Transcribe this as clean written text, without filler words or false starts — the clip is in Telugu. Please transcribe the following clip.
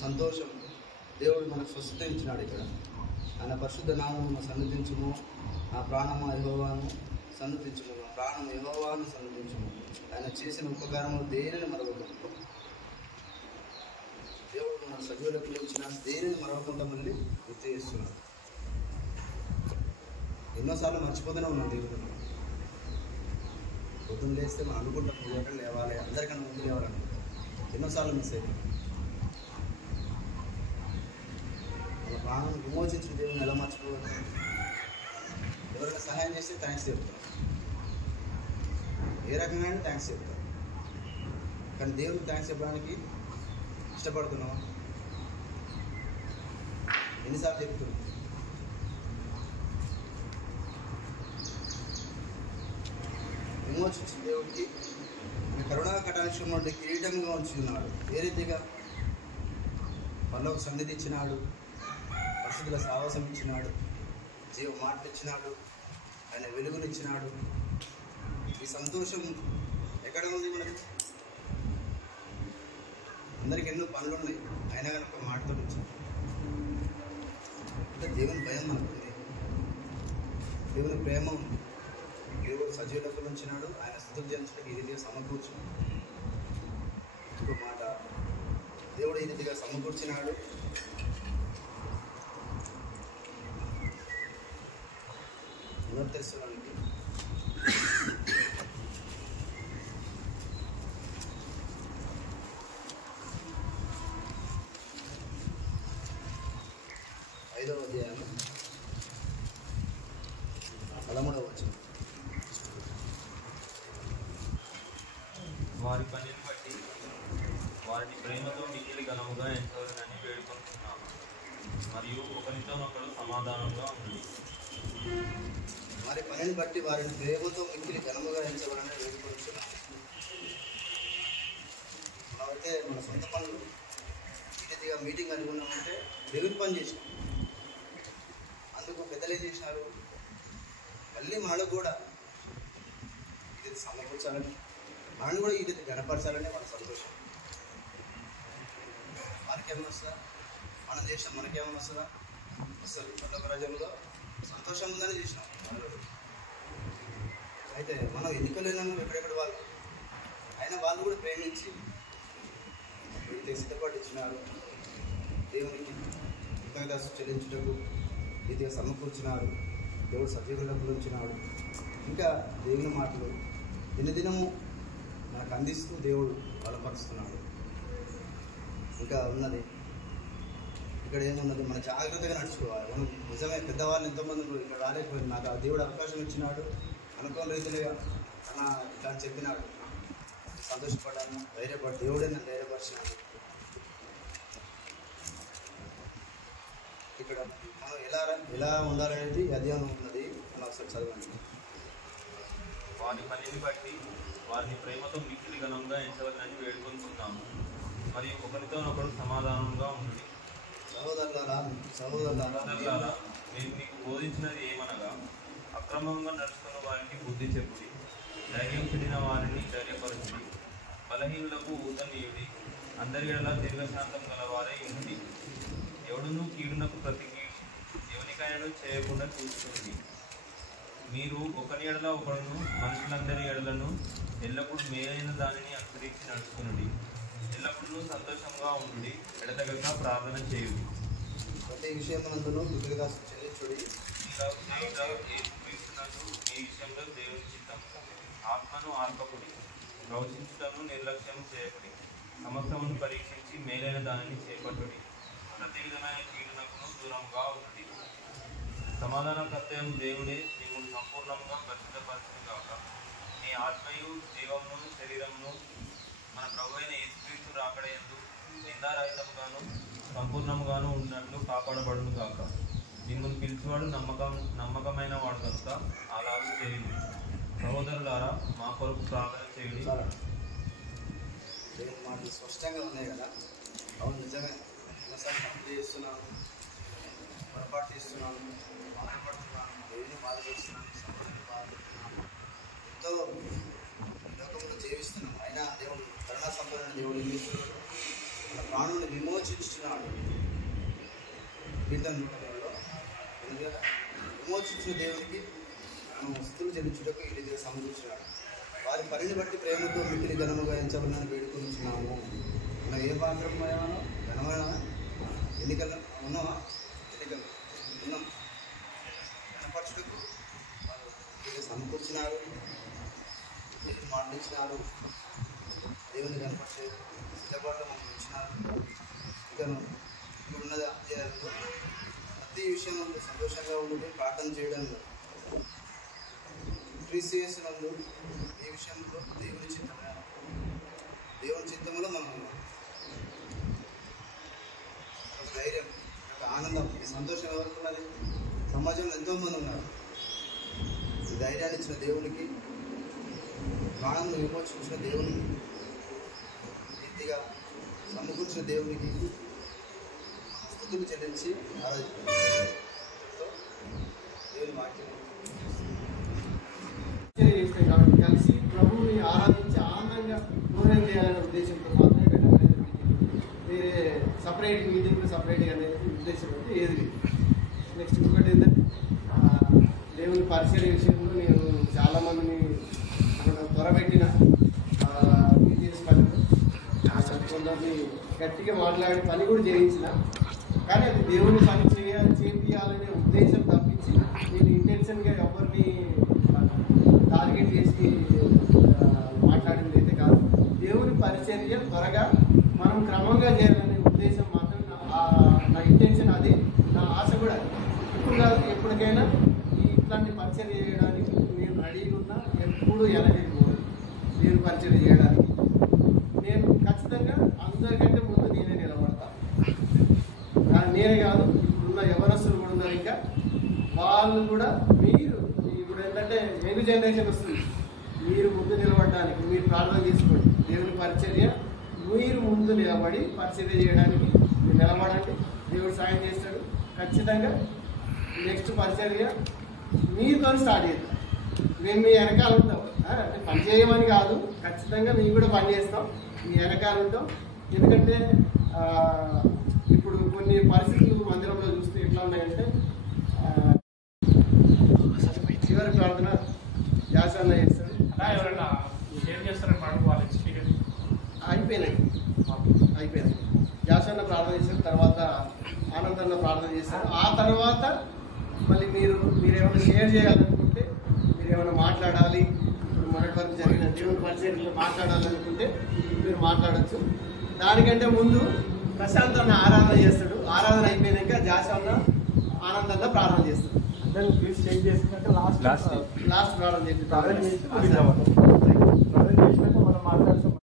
సంతోషం. దేవుడు మనకు స్వస్థత ఇచ్చినాడు. ఇక్కడ ఆయన పరిశుద్ధ నామమును సన్నిధించుము. నా ప్రాణము యెహోవాను సన్నిధించుము, నా ప్రాణం యెహోవాను సన్నిధించుము. ఆయన చేసిన ఉపకారములు దేనిని మరవకుండా, దేవుడు మన సజీవులకు ఇచ్చిన దేనిని మరవకుండా మళ్ళీ గుర్తు చేస్తున్నాడు. ఎన్నోసార్లు మర్చిపోతూనే ఉన్నాం దేవుడు. పొద్దున్న లేస్తే మనం అనుకుంటాం ఎక్కడ లేవాలి, అందరికన్నా ముందు లేవాలనుకుంటాం. ఎన్నోసార్లు మిస్ అయిపోయింది. మన ప్రాణం విమోచించిన దేవుని ఎలా మర్చిపోవాలి? ఎవరైనా సహాయం చేస్తే థ్యాంక్స్ చెప్తాం, ఏ రకంగా థ్యాంక్స్ చెప్తాం. కానీ దేవునికి థ్యాంక్స్ చెప్పడానికి ఇష్టపడుతున్నావా? ఎన్నిసార్లు చెప్తున్నాం? విమోచించిన దేవుడికి కరుణా కటాక్షం నుండి కిరీటంగా ఉంచున్నాడు. ఏ రీతిగా పనులకు సన్నిధి ఇచ్చినాడు, పరిశుద్ధుల సాహసం ఇచ్చినాడు, జీవ మాటలు ఇచ్చినాడు, ఆయన వెలుగునిచ్చినాడు. ఈ సంతోషం ఎక్కడ ఉంది మనకి? అందరికి ఎన్నో పనులు ఉన్నాయి, అయినా కానీ ఒక మాటతో వచ్చింది. అంటే దేవుని భయం మనకుంది, దేవుని ప్రేమ ఉంది. దేవుడు సజీవులకు ఉంచినాడు, ఆయన స్తుతులు చెల్లించడానికి ఈ రీతిగా సమకూర్చున్నాడు. ఇంకో మాట, దేవుడు ఈ రీతిగా సమకూర్చినాడు. తెలుసుకోవడానికి 5వ అధ్యాయం 13వ వచనం. వారి పనిని బట్టి వారిని ప్రేమతో మిగిలి ఘనముగా ఎంచవలనని వేడుకుంటున్నాము, మరియు ఒకరితోనొకరు సమాధానంగా ఉంది. వారి పనిని బట్టి వారిని ప్రేమతో మిగిలి ఘనముగా ఎంచవలనని వేడుకుంటున్నాము. మనమైతే మన సొంత పనులు ఇదిగా మీటింగ్ అనుకున్నామంటే దేవుని పని చేసినాం. అందుకు పెద్దలు ఏం చేసినారు? మళ్ళీ మనలో కూడా ఇది సమకూర్చాలని, మనల్ని కూడా ఇది గణపరచాలని మన సంతోషం. మనకేమైనా వస్తుందా? మనం చేసినాం, మనకేమైనా వస్తుందా? అసలు పల్లవ రాజ్యంలో సంతోషం ఉందని చేసినాం. అయితే మనం ఎన్నికలేనాము ఎక్కడెక్కడ వాళ్ళు, అయినా వాళ్ళు కూడా ప్రేమించి సిద్ధపాటు ఇచ్చినారు. దేవునికి కృతజ్ఞత చెల్లించుటకు రీతిగా సమకూర్చినాడు. దేవుడు సజీవులకు ఉంచినాడు. ఇంకా దేవుని మాటలు దినదినము మనకు అందిస్తూ దేవుడు బలపరుస్తున్నాడు. ఇంకా ఉన్నది ఇక్కడ ఏమున్నది, మన జాగ్రత్తగా నడుచుకోవాలి. మనం నిజమే పెద్దవాళ్ళు ఎంతోమంది ఇక్కడ రాలేకపోయింది. నాకు ఆ దేవుడు అవకాశం ఇచ్చినాడు, అనుకోని రీతిగా ఇట్లా చెప్పినాడు. సంతోషపడ్డాను, ధైర్యపడి దేవుడే నన్ను ధైర్యపరిచినాడు. ఇక్కడ మనం ఎలా ఉండాలనేది అధ్యయనం ఉన్నది. మనం ఒకసారి చదవండి. వారి పనిని బట్టి వారిని ప్రేమతో మిక్కిలి ఘనంగా ఎంచవలనని వేడుకుంటున్నాము, మరియు ఒకరితోనొకరు సమాధానంగా ఉంది. సహోదరులారా, నేను మీకు బోధించినది ఏమనగా, అక్రమంగా నడుస్తున్న వారికి బుద్ధి చెప్పుడి, ధైర్యం చెడిన వారిని ధైర్యపరచుడి, బలహీనులకు ఊతనీయుడి, అందరి ఎడల దీర్ఘశాంతం గలవారై ఉండి, ఎవడును కీడునకు ప్రతి కీడు ఎవరికైనా చేయకుండా చూస్తుంది. మీరు ఒకరి ఎడల ఒకడును మనుషులందరి ఎడలను ఎల్లప్పుడూ మేలైన దానిని అనుసరించి నడుచుకునుడి. ఎల్లప్పుడూ సంతోషంగా ఉండి ఎడతెగక ప్రార్థన చేయుడి. ప్రతి విషయమునందును కృతజ్ఞతాస్తుతులు చెల్లించుడి. మీ విషయంలో దేవుని చిత్తం. ఆత్మను ఆల్పకుడి, ప్రవచించుటను నిర్లక్ష్యం చేయకుడి. సమస్తమును పరీక్షించి మేలైన దానిని చేపట్టుడి. ప్రతి విధమైన కీడునకును దూరంగా ఉండి సమాధాన ప్రత్యయం దేవుడే మిమ్మల్ని సంపూర్ణంగా పరిశుద్ధపరచును గాక. మీ ఆత్మయు జీవమును శరీరమును మన ప్రభువైన యేసుక్రీస్తు రాకడయందు నిందారహితంగాను సంపూర్ణంగాను ఉన్నట్లు కాపాడబడును గాక. మిమ్మల్ని పిలిచేవాడు నమ్మకమైన వాడు కనుక అలాగే చేయండి. సహోదరులారా, మా కొరకు ప్రార్థన చేయండి. దేవుని మాటలు స్పష్టంగా ఉన్నాయి కదా. అవును, నిజమే. తప్పు చేస్తున్నాను, పొరపాటు చేస్తున్నాను, బాధపడుతున్నాను, దేవుని బాధపడుతున్నాను, సమాజాన్ని బాధపడుతున్నాను, ఎంతో లోకంలో జీవిస్తున్నాం. అయినా దేవుడు కరుణా సంపన్న దేవుడు ఏం చేస్తున్నాడు? మన ప్రాణుని విమోచించుతున్నాడు. కీర్తన 100లో విమోచించిన దేవునికి మనం వస్తువులు చెల్లించుటకు ఈ రీతిగా సమకూర్చున్నాడు. వారి పనిని బట్టి ప్రేమతో మిక్కిలి ఘనముగా ఎంచబడిన వేడుకొనిచున్నాము. మనం ఏ పాత్రమైనా ఘనమైన ఎన్నికలు ఉన్నామా? ఎన్నికలు ఉన్నాం. కనపరచుటకు వాళ్ళు సమకూర్చినారు, దేవుని మాటించినారు, దేవుని కనపరిచే సిద్ధపాటు మనం ఇచ్చినారు. ఇకను ఇప్పుడున్నది అధ్యాయంలో ప్రతి విషయంలో సంతోషంగా ఉండి ప్రార్థన చేయడం క్రీస్తునందు ఈ విషయంలో దేవుని చిత్తములో మనం ఉన్నాం. ఒక ధైర్యం, ఒక ఆనందం, ఈ సంతోషం ఎవరికి ఉన్నది? సమాజంలో ఎంతోమంది ఉన్నారు. ఈ ధైర్యాన్ని ఇచ్చిన దేవునికి, ప్రాణంలో విమోచించిన దేవునికి, పూర్తిగా సమకూర్చిన దేవునికి స్తుతులు చెల్లించి ఆరాధిస్తాం. దేవుని వాక్యం చేస్తే కాబట్టి కలిసి ప్రభువుని ఆరాధించి ఆనందంగా భోజనం చేయాలనే ఉద్దేశంతో మాత్రమే పెట్టబడేది. వేరే సపరేట్ మీటింగ్లు సపరేట్గా అనేది ఉద్దేశం అయితే ఏది లేదు. నెక్స్ట్ ఇంకొకటి ఏంటంటే దేవుని పరిచయ విషయంలో నేను చాలామందిని త్వరపెట్టిన చేసి కొందరిని గట్టిగా మాట్లాడి పని కూడా చేయించిన, కానీ అది దేవుని పని చేయాలనే ఉద్దేశం తప్పించి నేను ఇంటెన్షన్గా ఎవరిని టార్గెట్ చేసి మాట్లాడింది అయితే కాదు. దేవుని పరిచర్య త్వరగా మనం క్రమంగా చేయాలనే ఉద్దేశం మాత్రం నా ఇంటెన్షన్ అది, నా ఆశ కూడా. ఇప్పుడు కాదు, ఎప్పటికైనా ఇట్లాంటి పరిచర్య చేయడానికి నేను రెడీగా ఉన్నా. ఎప్పుడు వెనకపోదు దేవుని పరిచర్య చేయడానికి. నేను ఖచ్చితంగా అందరికంటే ముందు నేనే నిలబడతా. నేనే కాదు, ఇప్పుడున్న యవనస్తులు కూడా ఉన్నారు. ఇంకా వాళ్ళు కూడా మీరు ఇప్పుడు ఏంటంటే యంగ్ జనరేషన్ వస్తుంది. మీరు ముందు నిలబడడానికి మీరు ప్రార్థన చేసుకోండి. దేవుని పరిచర్య మీరు ముందు నిలబడి పరిచర్య చేయడానికి మీరు నిలబడండి. దేవుడు సాయం చేస్తాడు. ఖచ్చితంగా నెక్స్ట్ పరిచర్య మీతో స్టార్ట్ చేద్దాం. మేము మీ వెనకాల ఉంటాం. అంటే పని చేయమని కాదు, ఖచ్చితంగా మేము కూడా పని చేస్తాం, మీ వెనకాల ఉంటాం. ఎందుకంటే ఇప్పుడు కొన్ని పరిస్థితులు మందిరంలో చూస్తే ఎట్లా ఉన్నాయంటే, చివరి ప్రార్థన యాసన్న చేస్తాడు. ఎవరైనా షేర్ చేస్తారని మాట వాళ్ళ ఎక్స్పీరియన్స్ అయిపోయినాయి. యాసన్న ప్రార్థన చేశారు, తర్వాత ఆనందన్న ప్రార్థన చేశారు. ఆ తర్వాత మళ్ళీ మీరు ఏమైనా షేర్ చేయాలనుకుంటే, మీరు ఏమైనా మాట్లాడాలి, ఇప్పుడు మొదటి వరకు జరిగిన దేవుని పరిచయంలో మాట్లాడాలనుకుంటే మీరు మాట్లాడచ్చు. దానికంటే ముందు ప్రశాంత్ అన్న ఆరాధన చేస్తాడు. ఆరాధన అయిపోయాక జాసన్న ఆనందంగా ప్రార్థన చేస్తాడు. అందరూ ప్లీజ్ చేంజ్ చేసుకుంటే లాస్ట్ ప్రార్థన చేసి ప్రార్థన చేసినాక మనం మాట్లాడుతూ